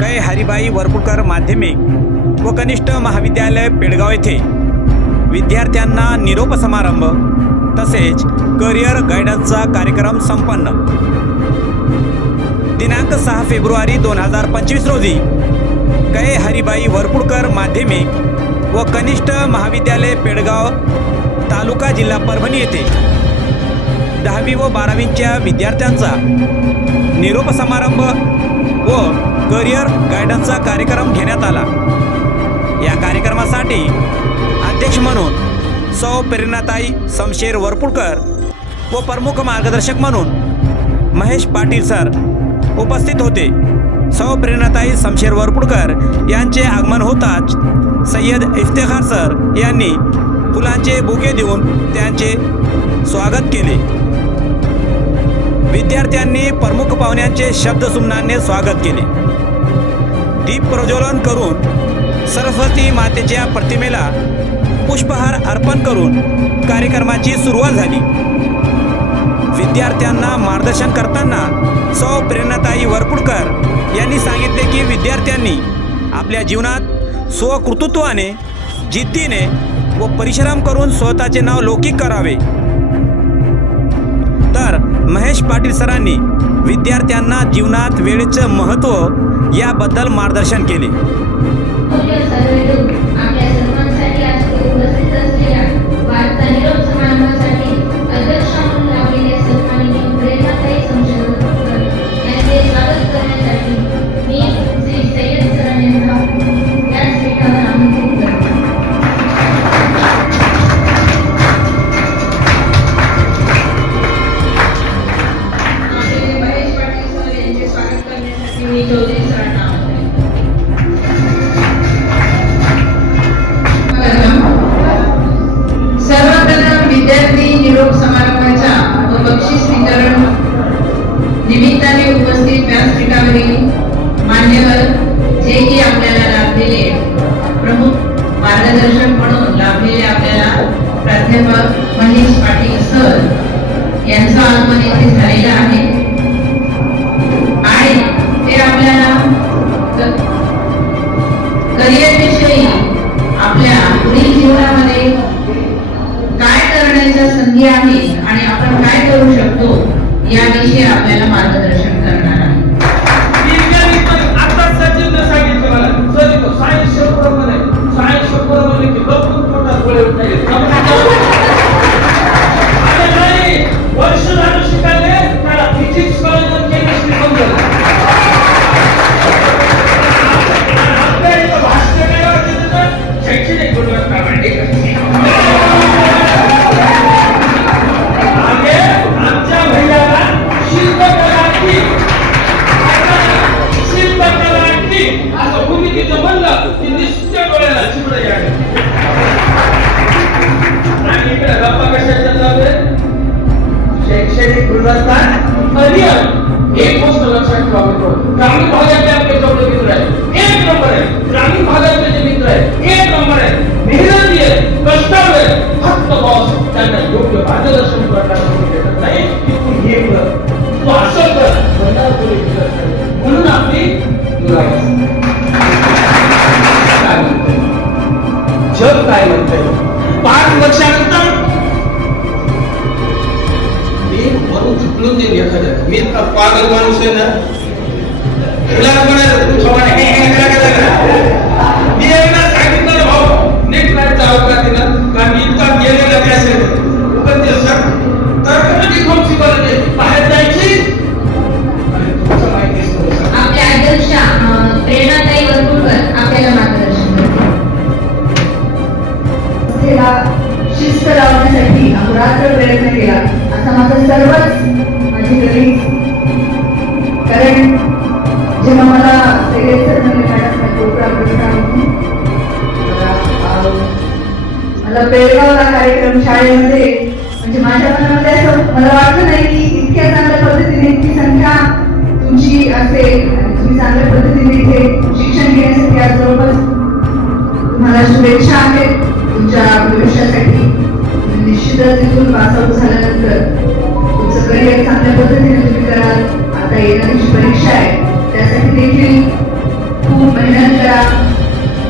कै हरिबाई वरपुडकर माध्यमिक व कनिष्ठ महाविद्यालय पेडगाव येथे. विद्यार्थ्यांना निरोप समारंभ तसेच करिअर गायडन्सचा कार्यक्रम संपन्न. दिनांक सहा फेब्रुवारी दोन हजार पंचवीस रोजी कै हरिबाई वरपुडकर माध्यमिक व कनिष्ठ महाविद्यालय पेडगाव तालुका जिल्हा परभणी येथे. दहावी व बारावीच्या विद्यार्थ्यांचा निरोप समारंभ व करिअर गायडन्सचा कार्यक्रम घेण्यात आला. या कार्यक्रमासाठी अध्यक्ष म्हणून सौ प्रेरणाताई समशेर वरपुडकर व प्रमुख मार्गदर्शक म्हणून महेश पाटील सर उपस्थित होते. सौ प्रेरणाताई समशेर वरपुडकर यांचे आगमन होताच सय्यद इफ्तेखार सर यांनी फुलांचे बुके देऊन त्यांचे स्वागत केले. विद्यार्थ्यांनी प्रमुख पाहुण्यांचे शब्दसुमनाने स्वागत केले. दीप प्रज्वलन करून सरस्वती मातेच्या प्रतिमेला पुष्पहार अर्पण करून कार्यक्रमाची सुरुवात झाली. विद्यार्थ्यांना मार्गदर्शन करताना सौ प्रेरणाताई वरपुडकर यांनी सांगितले की विद्यार्थ्यांनी आपल्या जीवनात स्वकृतृत्वाने जिद्दीने व परिश्रम करून स्वतःचे नाव लौकिक करावे. महेश पाटील सरांनी विद्यार्थ्यांना जीवनात वेळेचं महत्त्व याबद्दल मार्गदर्शन केले. महेश पाटील सर यांचा आगमन येथे झालेला आहे. आणि ते आपल्याला करिअर विषयी आपल्या पुढील जीवनामध्ये काय करण्याच्या संधी आहे आणि आपण काय करू शकतो याविषयी आपल्याला मार्गदर्शन माझं सर्वच माझी कलिग कारण जेव्हा मला मला, बेळगावला कार्यक्रम शाळेमध्ये म्हणजे माझ्या मनामध्ये असं मला वाटलं नाही की इतक्या चांगल्या पद्धतीने इतकी संख्या तुमची असेल तुम्ही चांगल्या पद्धतीने इथे शिक्षण घेण्यासाठी आज जवळपास तुम्हाला शुभेच्छा आहेत. तुमच्या भविष्यासाठी निश्चितच तिथून पास आउट झाल्यानंतर तुमचं करिअर चांगल्या पद्धतीने तुम्ही कराल आता येणारी जी परीक्षा आहे त्यासाठी देखील खूप मेहनत करा.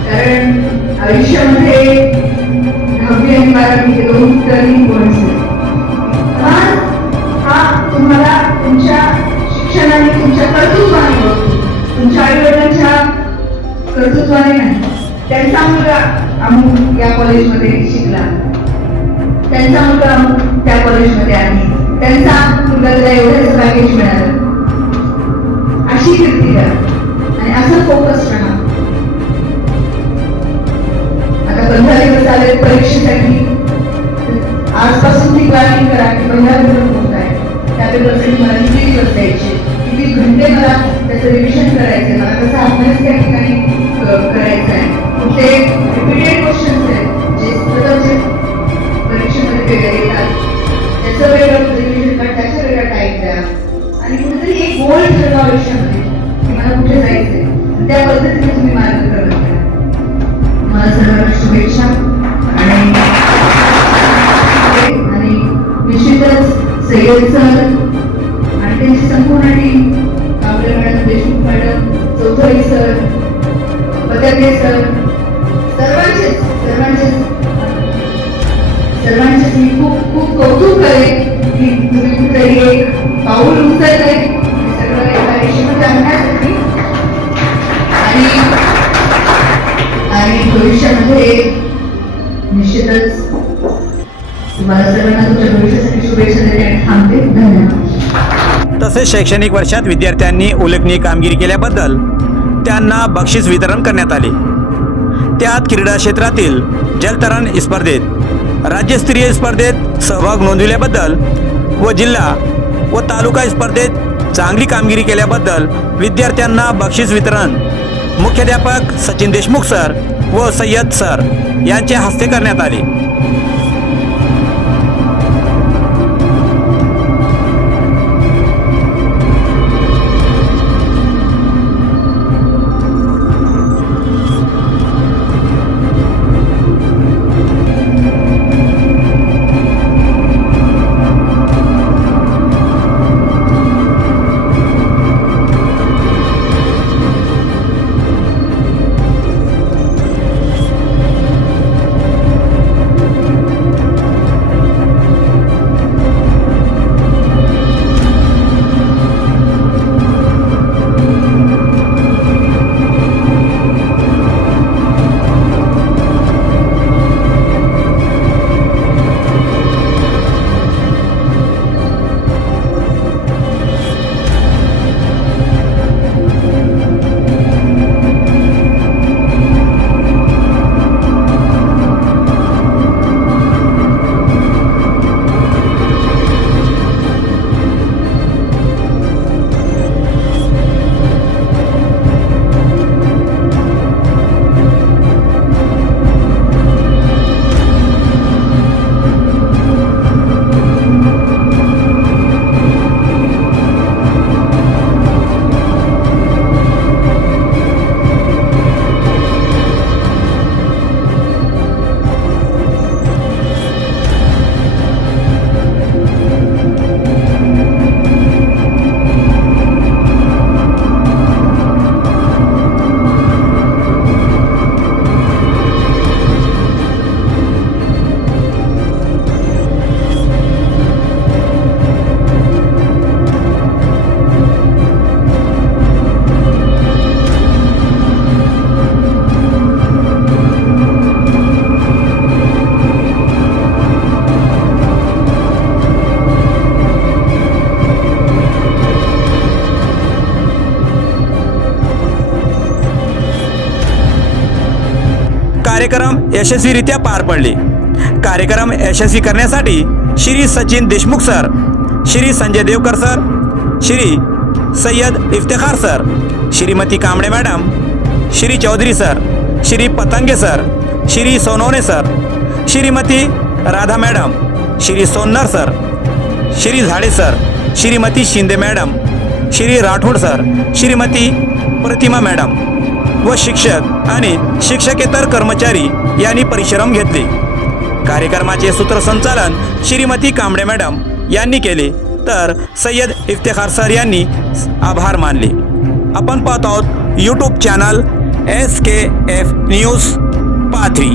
कारण आयुष्यामध्ये दहावी आणि बारावी हे दोन टर्निंग पॉईंट्स हा तुम्हाला तुमच्या शिक्षणाने तुमच्या कर्तृत्वाने तुमच्या आईवडिलांच्या कर्तृत्वाने नाही. त्यांचा मुलगा आम्ही या कॉलेजमध्ये शिकला. त्यांचा मुलगा त्या कॉलेजमध्ये आहे. त्यांचा मुलगा त्याला एवढंच पॅकेज मिळालं. अशी कीर्ती करा आणि असं फोकस राहा. आता पंधरा दिवस आले परीक्षेसाठी. आजपासून ती प्लॅनिंग करा की पंधरा दिवस होत आहे. त्या पेपरसाठी मला किती दिवस द्यायचे? किती घंटे मला त्याचं रिव्हिजन करायचं मला कसा अभ्यास त्या ठिकाणी क- करायचा आहे कुठले रिपीटेड परीक्षेमध्ये येतात त्याचं वेगळं रिव्हिजन करा त्याचं टाईप द्या आणि कुठेतरी एक गोल ठरवा आयुष्यामध्ये की मला कुठे जायचंय त्या पद्धतीने तुम्ही मार्गक्रमण करा मला सर्वांना शुभेच्छा आणि आणि निश्चितच सय्यद सर आणि त्यांची संपूर्ण team Kamble madam Deshmukh madam Chaudhari sir पदके सर सर्वांचेच सर्वांचेच मी खूप खूप कौतुक करेन की तुम्ही कुठेही एक पाऊल उचलत आहे सगळं एका रेषेमध्ये आणण्यासाठी. आणि आणि भविष्यामध्ये निश्चितच तुम्हाला सर्वांना तुमच्या भविष्यासाठी शुभेच्छा देते थांबते. धन्यवाद. तसेच शैक्षणिक वर्षात विद्यार्थ्यांनी उल्लेखनीय कामगिरी केल्याबद्दल त्यांना बक्षीस वितरण करण्यात आले. त्यात क्रीडा क्षेत्रातील जलतरण स्पर्धेत राज्यस्तरीय स्पर्धेत सहभाग नोंदविल्याबद्दल व जिल्हा व तालुका स्पर्धेत चांगली कामगिरी केल्याबद्दल विद्यार्थ्यांना बक्षीस वितरण. मुख्याध्यापक सचिन देशमुख सर व सय्यद सर यांच्या हस्ते करण्यात आले. कार्यक्रम यशस्वीरित्या पार पडले. कार्यक्रम यशस्वी करण्यासाठी Shri Sachin Deshmukh sir Shri Sanjay Devkar sir Shri Sayyad Iftekhar sir Shrimati Kamble madam Shri Chaudhari sir Shri Patange sir Shri Sonawane sir Shrimati Radha madam Shri Sonnar sir Shri Zade sir Shrimati Shinde madam Shri Rathod sir Shrimati Pratima madam व शिक्षक आणि शिक्षकेतर कर्मचारी यांनी परिश्रम घेतले. कार्यक्रमाचे सूत्रसंचालन श्रीमती कांबळे मॅडम यांनी केले. तर सय्यद इफ्तेखार सर यांनी आभार मानले. आपण पाहत आहोत YouTube channel S K F news Pathri.